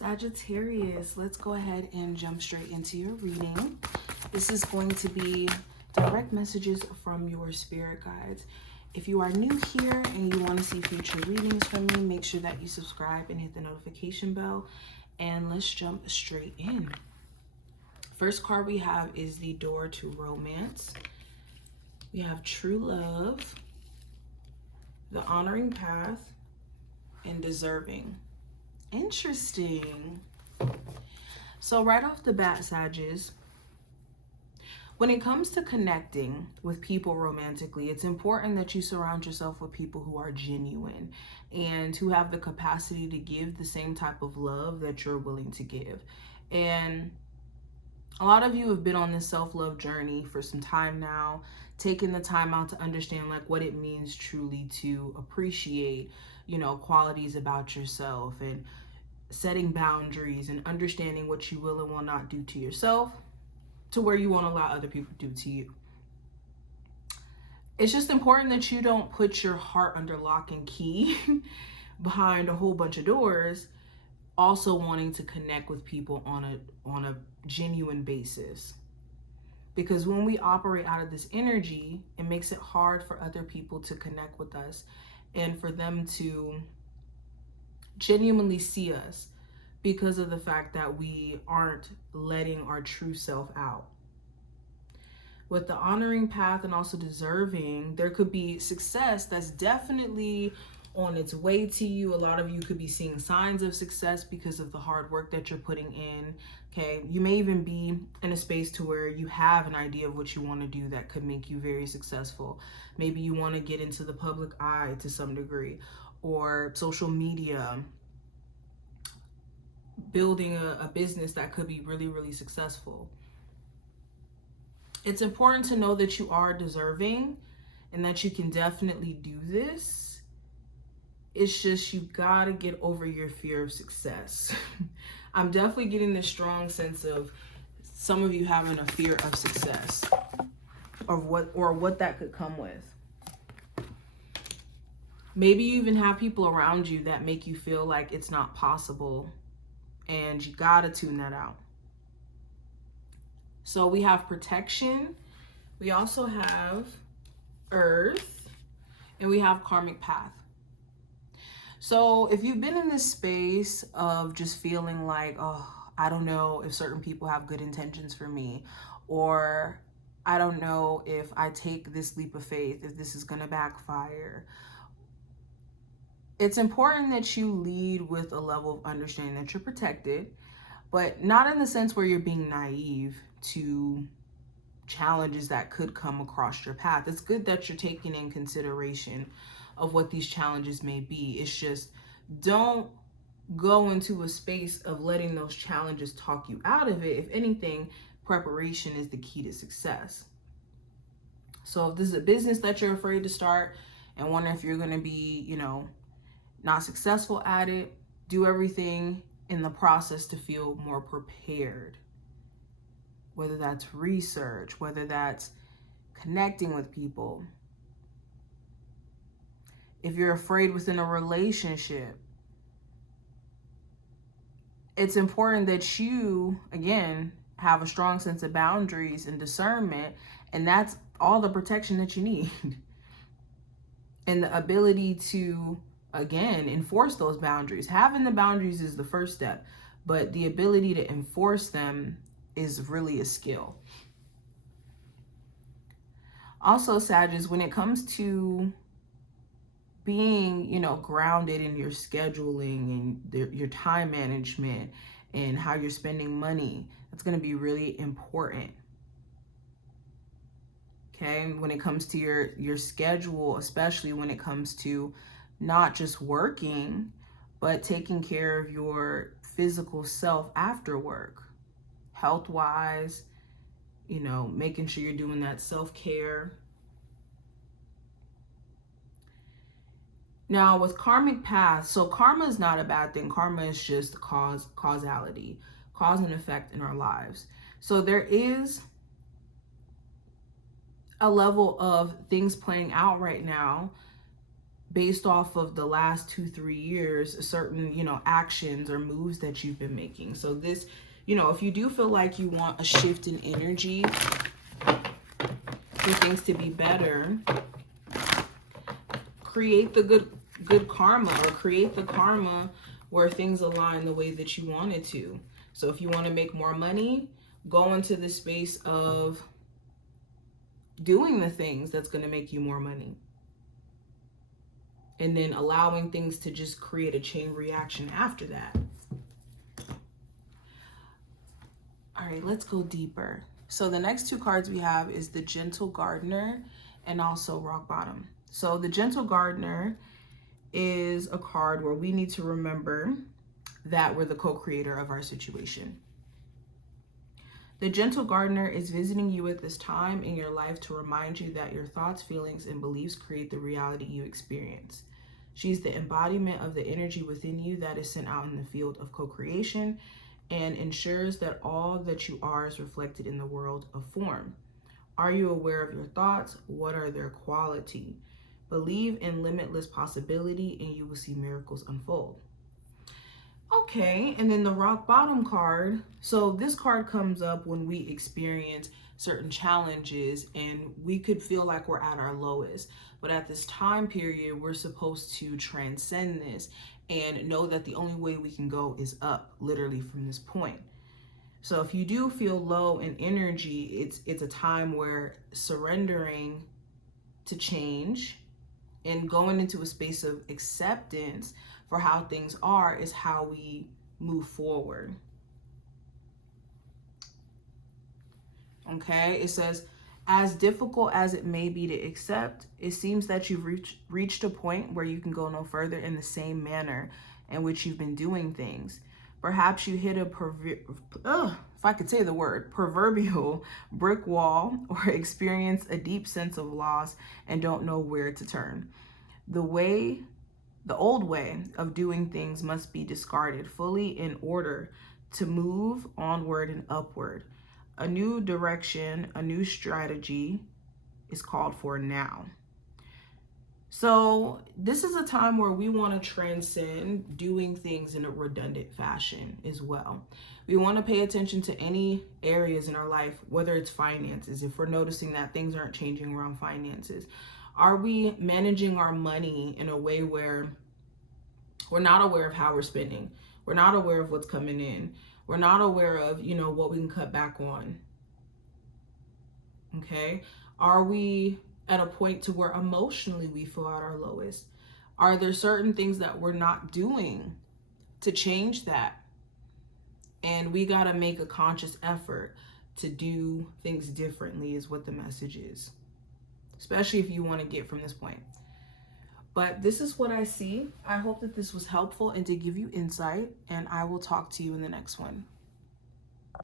Sagittarius, let's go ahead and jump straight into your reading. This is going to be direct messages from your spirit guides. If you are new here and you want to see future readings from me, make sure that you subscribe and hit the notification bell. And let's jump straight in. First card we have is the door to romance. We have true love, the honoring path, and deserving. Interesting. So right off the bat, Sagittarius, when it comes to connecting with people romantically, it's important that you surround yourself with people who are genuine and who have the capacity to give the same type of love that you're willing to give. And a lot of you have been on this self-love journey for some time now, taking the time out to understand like what it means truly to appreciate, qualities about yourself, and setting boundaries and understanding what you will and will not do to yourself to where you won't allow other people to do to you. It's just important that you don't put your heart under lock and key behind a whole bunch of doors, also wanting to connect with people on a genuine basis. Because when we operate out of this energy, it makes it hard for other people to connect with us and for them to genuinely see us because of the fact that we aren't letting our true self out. With the honoring path and also deserving, there could be success that's definitely on its way to you. A lot of you could be seeing signs of success because of the hard work that you're putting in. Okay, you may even be in a space to where you have an idea of what you want to do that could make you very successful. Maybe you want to get into the public eye to some degree, or social media, building a business that could be really, really successful. It's important to know that you are deserving and that you can definitely do this. It's just you gotta get over your fear of success. I'm definitely getting this strong sense of some of you having a fear of success, or what that could come with. Maybe you even have people around you that make you feel like it's not possible, and you gotta tune that out. So we have protection, we also have earth, and we have karmic path. So if you've been in this space of just feeling like, oh, I don't know if certain people have good intentions for me, or I don't know if I take this leap of faith, if this is gonna backfire, it's important that you lead with a level of understanding that you're protected, but not in the sense where you're being naive to challenges that could come across your path. It's good that you're taking in consideration of what these challenges may be. It's just don't go into a space of letting those challenges talk you out of it. If anything, preparation is the key to success. So if this is a business that you're afraid to start and wonder if you're going to be, not successful at it, do everything in the process to feel more prepared. Whether that's research, whether that's connecting with people. If you're afraid within a relationship, it's important that you, again, have a strong sense of boundaries and discernment, and that's all the protection that you need. And the ability to, again, enforce those boundaries. Having the boundaries is the first step, but the ability to enforce them is really a skill. Also, Sagittarius, when it comes to being, grounded in your scheduling and your time management and how you're spending money, that's going to be really important. Okay, when it comes to your schedule, especially when it comes to not just working, but taking care of your physical self after work, health-wise, making sure you're doing that self-care. Now with karmic path, so karma is not a bad thing. Karma is just causality, cause and effect in our lives. So there is a level of things playing out right now based off of the last 2-3 years, certain, actions or moves that you've been making. So this, if you do feel like you want a shift in energy for things to be better, create the good karma, or create the karma where things align the way that you want it to. So if you want to make more money, go into the space of doing the things that's going to make you more money. And then allowing things to just create a chain reaction after that. All right, let's go deeper. So the next two cards we have is the Gentle Gardener and also Rock Bottom. So the Gentle Gardener is a card where we need to remember that we're the co-creator of our situation. The Gentle Gardener is visiting you at this time in your life to remind you that your thoughts, feelings, and beliefs create the reality you experience. She's the embodiment of the energy within you that is sent out in the field of co-creation and ensures that all that you are is reflected in the world of form. Are you aware of your thoughts? What are their quality? Believe in limitless possibility and you will see miracles unfold. Okay, and then the Rock Bottom card. So this card comes up when we experience certain challenges and we could feel like we're at our lowest. But at this time period, we're supposed to transcend this and know that the only way we can go is up, literally from this point. So if you do feel low in energy, it's a time where surrendering to change and going into a space of acceptance for how things are is how we move forward. Okay, it says, as difficult as it may be to accept, it seems that you've reached a point where you can go no further in the same manner in which you've been doing things. Perhaps you hit a if I could say the word, proverbial brick wall, or experience a deep sense of loss and don't know where to turn. The old way of doing things must be discarded fully in order to move onward and upward. A new direction, a new strategy is called for now. So this is a time where we want to transcend doing things in a redundant fashion as well. We want to pay attention to any areas in our life, whether it's finances, if we're noticing that things aren't changing around finances. Are we managing our money in a way where we're not aware of how we're spending? We're not aware of what's coming in. We're not aware of, what we can cut back on. Okay? Are we at a point to where emotionally we feel at our lowest? Are there certain things that we're not doing to change that? And we got to make a conscious effort to do things differently is what the message is. Especially if you want to get from this point. But this is what I see. I hope that this was helpful and to give you insight, and I will talk to you in the next one.